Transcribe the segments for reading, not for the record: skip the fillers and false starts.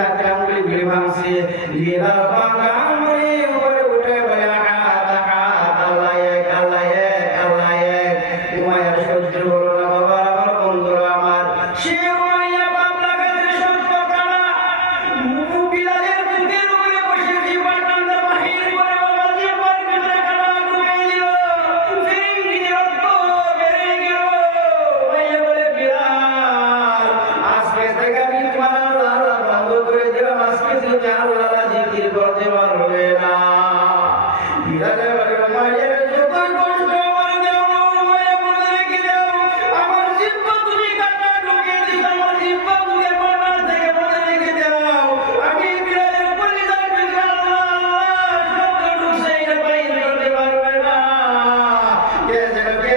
হাতে আঙ্গুলি গুলি ভাঙছে বিলাল ভাঙা আঙ্গুলি উপরে উঠে বলে হাত হাত আল্লাহ এক আল্লাহ এক আল্লাহ এক। উমাইয়া সহ্য হলো না বাবা আমার বন্ধুরা আমার সে উমাইয়া বাপ লাগাতে সত্য কানা বিলালের বুকের উপরে বসে জীবন কান্দা বাহির করে বাবা জীবন ভিতরে কানা ঢুকে দিল ফিরিঙ্গি রক্ত বেরিয়ে গেল। উমাইয়া বলে বিলাল আজকে থেকে আমি তোমার আল্লাহ বন্ধ করে দিলাম, আজকে থেকে আল্লাহ জিকির করতে পারবে না। বিলালে বলে উমাইয়া যতই কষ্ট আমার দেও না উমাইয়া মনে রেখে দাও আমার জিহ্বা তুমি কাটা ঢুকে দিও, আমার জিহ্বা মুখে পানা থেকে মনে রেখে দাও আমি বিলালের কলিজার ভিতরে আল্লাহ শব্দ ঢুকছে এটা বাইর করতে পারবে না। কে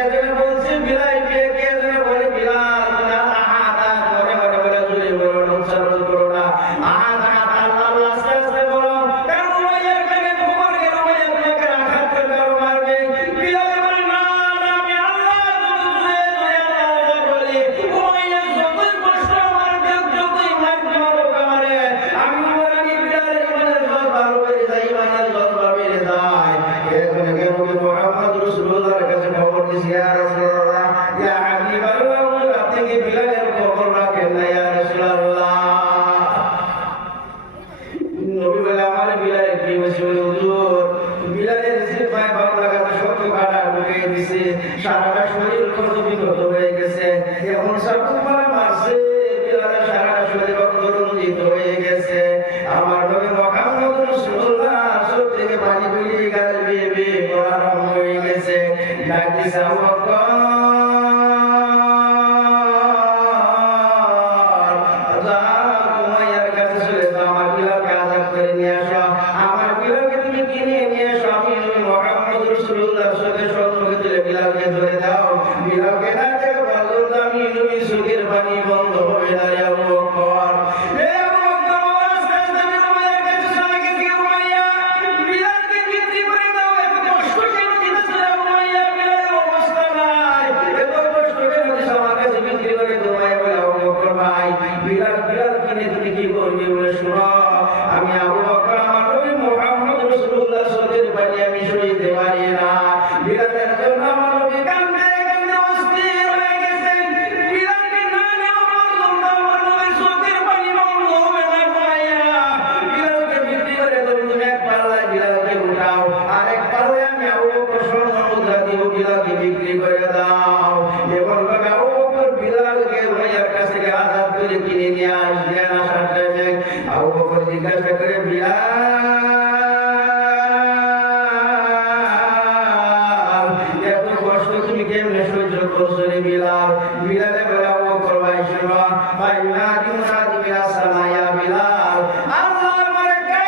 যেন বলছে বিলাল কে যেন বলে বিলাল তুমি আহাত মনে মনে বলে জুড়ে বলো না উচ্চারণ করো না আহাত আল্লাহ আল্লাহ আস্তে আস্তে বলো কারণ উমাইয়ার কানে খবর গেল উমাইয়া তোমাকে আঘাত করবে আর মারবে। বিলাল বলে না না আমি আল্লাহ জুড়ে জুড়ে আল্লাহ বলি উমাইয়া যতই কষ্ট আমার দেখ যতই মারবে মারুক আমারে আমি বিলালের ইমানের জোর ভালো বেড়ে যায়, ইমানের জোর বেড়ে যায়। এখানে কেন মুহাম্মদ রাসূলুল্লাহর কাছে খবর দিছি ইয়া রাসূলুল্লাহ ইয়া হাবিবাল্লাহ আপনি কি বিলালের খবর রাখেন না ইয়া রাসূলুল্লাহ। নবী বলে আমার বিলালের কি হয়েছে হুজুর বিলালের জিহ্বায় ভালো লাগাতে শক্ত কাটা ঢুকে দিছে, সারাটা শরীর ক্ষত বিক্ষত হয়ে গেছে, এখন চাকু মারা মারছে বিলালের সারাটা শরীর রক্ত রঞ্জিত হয়ে গেছে। আমার নবী মুহাম্মদ রাসূলুল্লাহ চোখ থেকে পানি বেরিয়ে গাল বেয়ে বেয়ে পড়া আরম্ভ হয়ে গেছে। ডাক দিছে আবু বকর উমাইয়ার কাছে চলে যাও আমার বিলালকে আযাব করে নিয়ে আসো, আমার বিলালকে তুমি কিনে নিয়ে এসো। আমি মুহাম্মদ রাসূলুল্লাহর সাথে সঙ্গে তুলে বিলালকে ধরে দাও, বিলালকে না থেকে বলতো আমি নবী চোখের পানি বন্ধ হবে না রে আবু বকর। হে আবু বকর আস্তে আস্তে উমাইয়ার কাছে চলে গেছে উমাইয়া বিলালকে বিক্রি করে দাও, এত কষ্ট কেন দিতেছ রে উমাইয়া বিলালের অবস্থা নাই এত কষ্ট কেন দিছ আমার কাছে বিক্রি করে দাও। উমাইয়া বলে আবু বকর ভাই বিলাল কিনে তুমি কি করবে বলে শোনো আমি আবু বকর আমার নবী মুহাম্মদ রাসূলুল্লাহ চোখের পানি আমি সইতে পারি না। বিলালের জন্য আমার নবী কান্দে কান্দে অস্থির হয়ে গেছে, বিলালকে না নেওয়া পর্যন্ত আমার নবীর চোখের পানি বন্ধ হবে না। উমাইয়া বিলালকে বিক্রি করে দাও, তুমি এক পাল্লায় বিলালকে উঠাও আর এক পাল্লায় আমি আবু বকর স্বর্ণ মুদ্রা দিব, বিলালকে বিক্রি করে দাও। এমন ভাবে আবু বকর বিলালকে উমাইয়ার কাছ থেকে আজাদ করে কিনে নিয়ে আসলেন। আসার টাইমে আবু বকর জিজ্ঞাসা করে বিলাল এত কষ্ট তুমি কেমনে সহ্য করছো রে বিলাল। বিলালে বলে আবু বকর ভাই শোনো ভাই মুনাদি মুনাদি বিলাল সামায়া বিলাল আল্লাহর মালায়েকা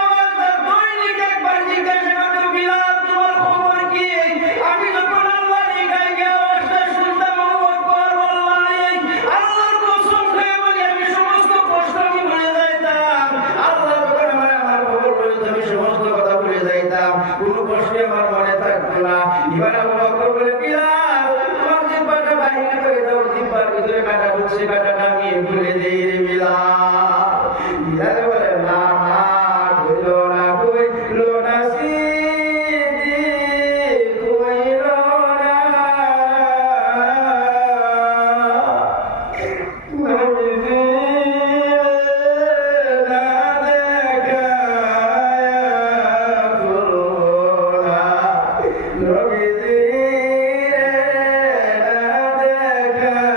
আওয়াজ দৈনিক একবার জিজ্ঞাসা করতো বিলাল তোমার খবর কি। আমি যখন আল্লাহর গায়ে আওয়াজটা শুনতাম আবু বকর বললাই আল্লাহর কসম খেয়ে বলি আমি সমস্ত কষ্ট আমি ভুলে যাইতাম। আল্লাহ যখন আমার খবর বলতো আমি সমস্ত কথা ভুলে যাইতাম, কোনো কষ্ট আমার মনে থাকতো না। এবার আবু বকর বলে বিলাল তোমার জিহ্বাটা বাহির করে দাও, জিহ্বার ভিতরে কাটা ঢুকছে কাটাটা আমি ভুলে দেই রে বিলাল। বিলাল বলে না না কইলো না কইলো না সিদ্দিক কইলো না নবীজি না দেখায়া করোনা নবীজি না দেখায়া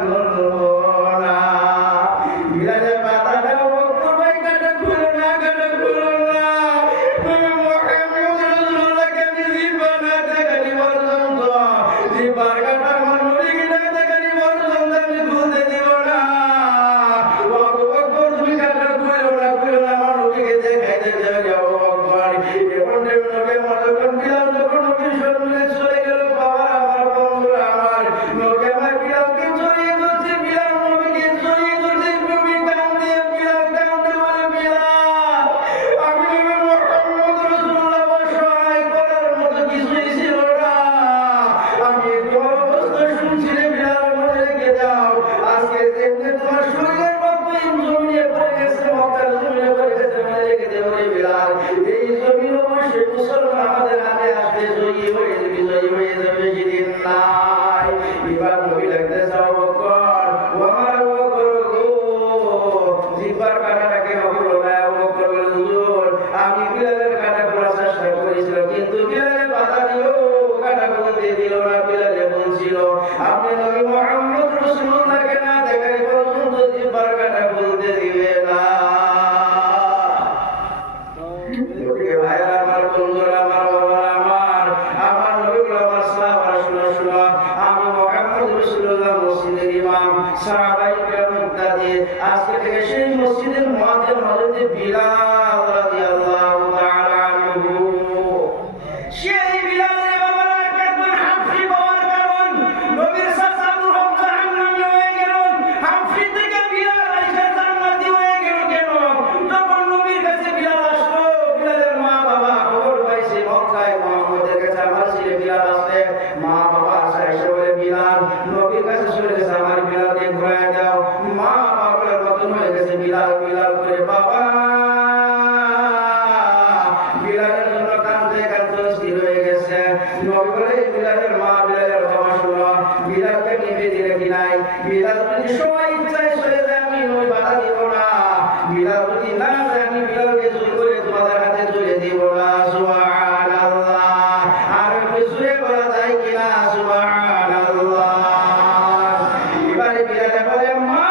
করোনা। বিলালের মাথাটা বকর ভাই কাটা খুলো না কাটা খুলো না তুমি মুহাম্মদ রাসূলুল্লাহকে আমি জিহ্বা না দেখানি পর্যন্ত জিহ্বার কাটা আমার নবীকে না দেখানি পর্যন্ত আমি খুলতে দিব না। আবু বকর তুমি কাটা খুলো না আমার নবীকে দেখাইতে যাও আবু বকর। এমন নবী আমার যখন বিলাল যখন নবীর সামনে চলে গেল বাবা আমার বন্ধুরা আমার নবী আমার বিলালকে জড়িয়ে ধরছে, বিলাল নবীকে জড়িয়ে ধরছে, নবী কান্দে বিলাল কান্দে বলে বিলাল আমি নবী মুহাম্মদ রাসূলুল্লাহ অসহায় করার মতো কিছুই ছিল না। আমি তোমার অবস্থা শুনছি রে বিলাল মনে রেখে দাও, আজকে যেমনি তোমার শরীরের রক্ত বাইরে মুক্তা দিয়ে আজকে থেকে সেই মসজিদের মুয়াজ্জিন হযরত বিলাল রাদিয়াল্লাহু তাআলা আনহু সেই বিলালের বাবারা একজন হাফসি হওয়ার কারণ নবীর সাহাবাদের রব জাহান্নামী হয়ে গেল হাফসি থেকে বিলাল আয়েশা জান্নাতি হয়ে গেল কেন যখন নবীর কাছে বিলাল আসলো বিলালের মা বাবা খবর পাইছে মক্কায় মুহাম্মদের কাছে আমার ছেলে বিলাল আছে মা বাবা আয়েশা বলে বিলাল নবীর কাছে চলে গেছে আমার বিলালকে ঘুরায় দাও মা বাবার মতন হয়ে গেছে বিলাল বিলাল করে বাবা বিলালের জন্য কাঁদতে কাঁদতে স্থির হয়ে গেছে নবী বলে বিলালের মা বিলালের বাবা শোনো বিলালকে নিভে দিলে কি নাই বিলাল যদি সময় ইচ্ছায় চলে যায় আমি ওই বাধা দিব না বিলাল যদি না যায় আমি বিলালকে জোর করে তোমাদের হাতে তুলে দিব না সুবহানাল্লাহ আর জোরে বলা যায় কিনা সুবহানাল্লাহ এবারে বিলালে বলে মা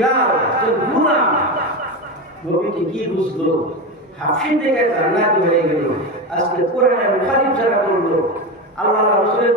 বিলাল একজন গোলাম নবীজি কি বুঝলো হাফসিন থেকে জান্নাত হয়ে গেল আজকে কোরআনের মুখালিফ যারা করলো আল্লাহ রাসূলের